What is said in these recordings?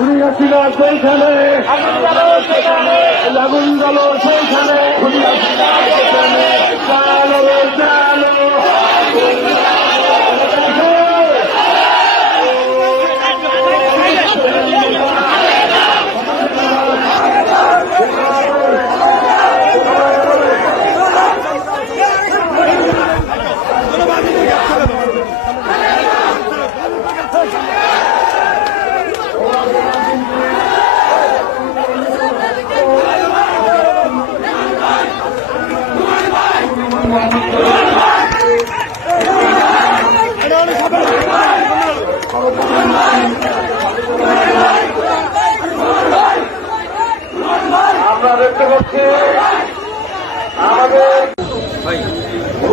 উনি হাসিনা সেইখানে। আগুন গেল সেইখানে উনি হাসিনা সেইখানে চালো রে চালো আমরা দেখতে পাচ্ছি আমাদের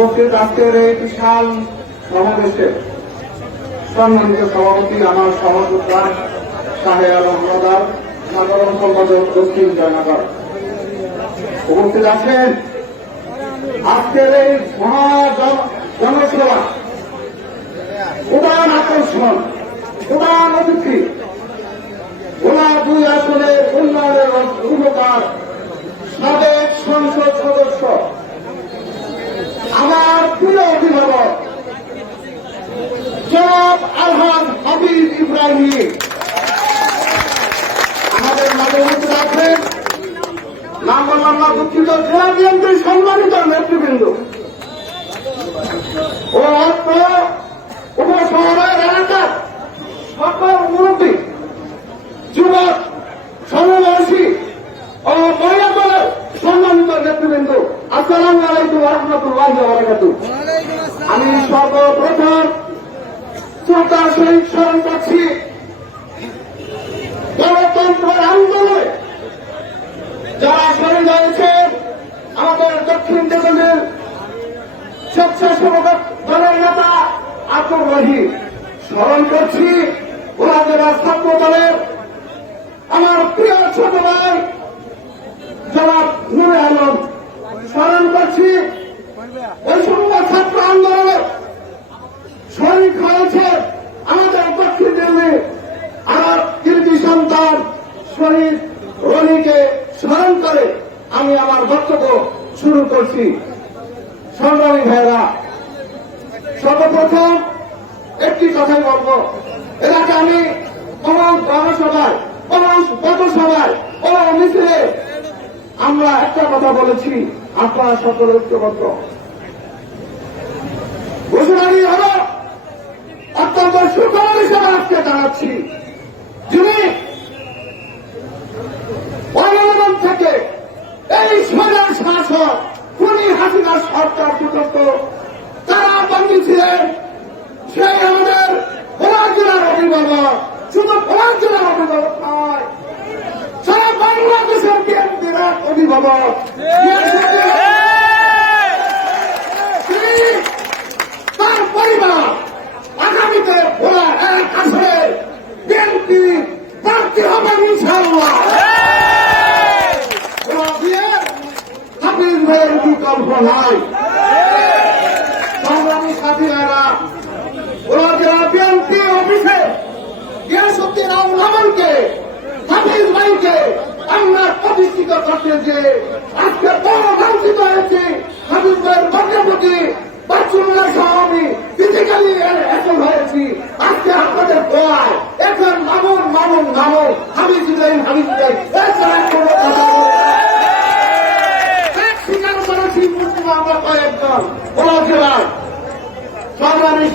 উপস্থিত আজকের এই বিশাল সমাবেশে সম্মানিত সভাপতি আমার সহযোদ্ধা শাহে আলম হাদার সাধারণ সম্পাদক দক্ষিণ জয়নগর উপস্থিত আছেন আজকের এই মহা জন- জনসভা উদান আকর্ষণ উদান অতিথি ওনা দুই আসনের উন্নয়নের উপকার, সাবেক সংসদ সদস্য আমার প্রিয় অভিভাবক জনাব আলহান হাবিব ইব্রাহিম আমাদের মাঝে উপস্থিত আছেন না, দুঃখিত জেলা বিএনপির সম্মানিত নেতৃবৃন্দ। ও অত্র উপশহরের এলাকার সকল মুরব্বী, যুবক, সমবয়সী ও মহিলা দলের সম্মানিত নেতৃবৃন্দ, আসসালামু আলাইকুম রহমতুল্লাহ আমি সর্বপ্রথম শ্রদ্ধার সহিত স্মরণ করছি, গণতন্ত্রের আন্দোলনে যারা শহীদ হয়েছেন আমাদের দক্ষিণ দেশের স্বেচ্ছাসেবক দলের নেতা আতর রহিম স্মরণ করছি, ওনাদেরা ছাত্র দলের আমার প্রিয় ছোট ভাই, জনাব নুরে আলম। স্মরণ করছি ওই সময় ছাত্র আন্দোলনে শহীদ হয়েছে আমাদের দক্ষিণ দিল্লি। আমার কীর্তি সন্তান শহীদ রনিকে স্মরণ করে আমি আমার বক্তব্য শুরু করছি। সংগ্রামী ভাইরা সর্বপ্রথম একটি কথাই বলব। এলাকা আমি কোন জনসভায় কোন পথসভায় কোন মিছিলে আমরা একটা কথা বলেছি, আপনারা সকল ঐক্যবদ্ধ। ঘোষণাটি হল, অত্যন্ত সুখবর হিসেবে আজকে জানাচ্ছি যিনি অনুমোদন থেকে এই সোনার শাসক খুনি হাসিনার সরকার পর্যন্ত তারা বন্দী ছিলেন সেই আমাদের ভোলা শুধু জেলার অভিভাবক নয় সারা বাংলাদেশের বিএনপির অভিভাবক। তার পরিবার আগামীতে ভোলা এক আসরে বিএনপি প্রার্থী হবেন ইনশাল্লাহ বিকল্প নাই। সংগ্রামী ওরা যারা বিএনপি অফিসে গিয়াসুদ্দিন রহমানকে হাফিজ ভাইকে আমরা প্রতিষ্ঠিত করতে যে আজকে বড় বঞ্চিত হয়েছে। হাফিজ ভাইয়ের ভগ্নপতি বাচ্চুল্লাহ সহ আমি ফিজিক্যালি এখন হয়েছি। আজকে আপনাদের দোয়ায় এখন মামুন মামুন মামুন হামিজ ইব্রাহিম হামিজ মুসলিম আমরা কয়েকজন। ওরা জেলার।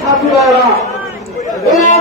সাথীরা। এবং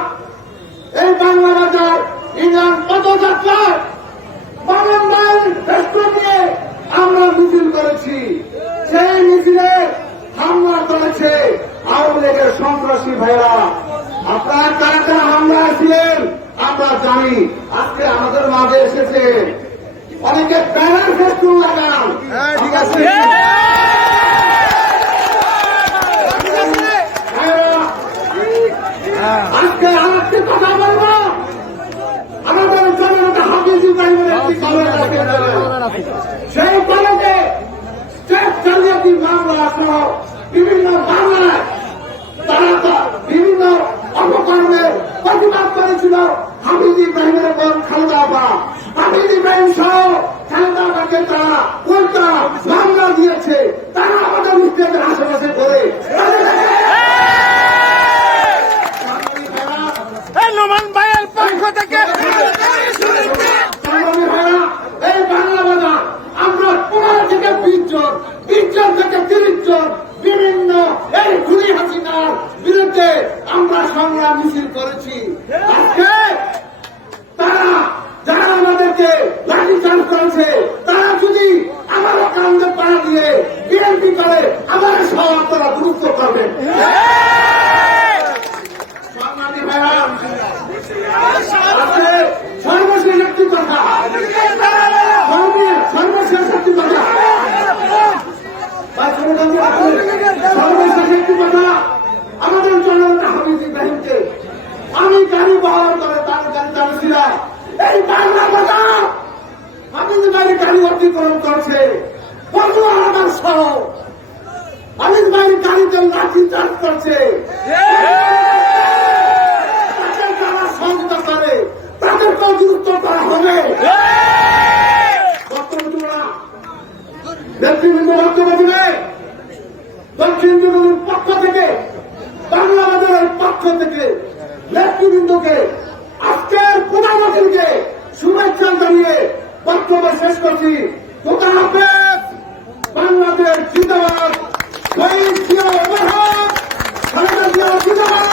জানি আজকে আমাদের মাঝে এসেছে। অনেকে প্যানেল ফেস্ট লাগান হ্যাঁ, ঠিক আছে। হ্যাঁ। হ্যাঁ। আজকে আর কথা বলব। আমাদের সেই কলেজে স্টেট মামলা বিভিন্ন মামলা দিয়েছে তারা আমাদের স্টেটের আশেপাশে করে নোমান ভাইয়ের পক্ষ থেকে সংগ্রামী এই বাংলা বাজার আমরা পনেরো থেকে বিশ জন বিশ জন থেকে তিরিশ জন বিভিন্ন এই খুলি হাসিনার বিরুদ্ধে আমরা সংগ্রাম মিছিল করেছি। আজকে তারা যারা আমাদেরকে লাঠি চার্জ করেছে, তারা যদি আমারও কান্দে পাড়া দিয়ে বিএনপি করে, আমার সবার তারা গুরুত্ব করবে সর্বশেষ একটি কথা। সর্বে- সর্বশেষ একটি কথা ভাই, শুনুন আমি আপনাদের- সর্বশেষ একটি কথা আমাদের জনতা হামিদ ইব্রাহিমকে আমি গাড়ি বহন করে তার গাড়ি চালাচ্ছিলাম এই বাংলা কথা হামিদ ইব্রাহিম গাড়ি অতিক্রম করছে বন্ধু সহ হামিদ ইব্রাহিম গাড়িতে লাঠি চার্জ করছে। তাকে যারা সহযোগিতা করে, তাদেরকেও গুরুত্ব করা হবে। বক্তব্য দিব না নেতৃবৃন্দ বক্তব্য দিবে। দক্ষিণ দিনের পক্ষ থেকে থেকে নেতৃবৃন্দকে শুভেচ্ছা জানিয়ে বক্তব্য শেষ করছি। খোদা হাফেজ বাংলাদেশ জিন্দাবাদ। শহীদ জিয়া অমরহত খালেদা জিন্দাবাদ।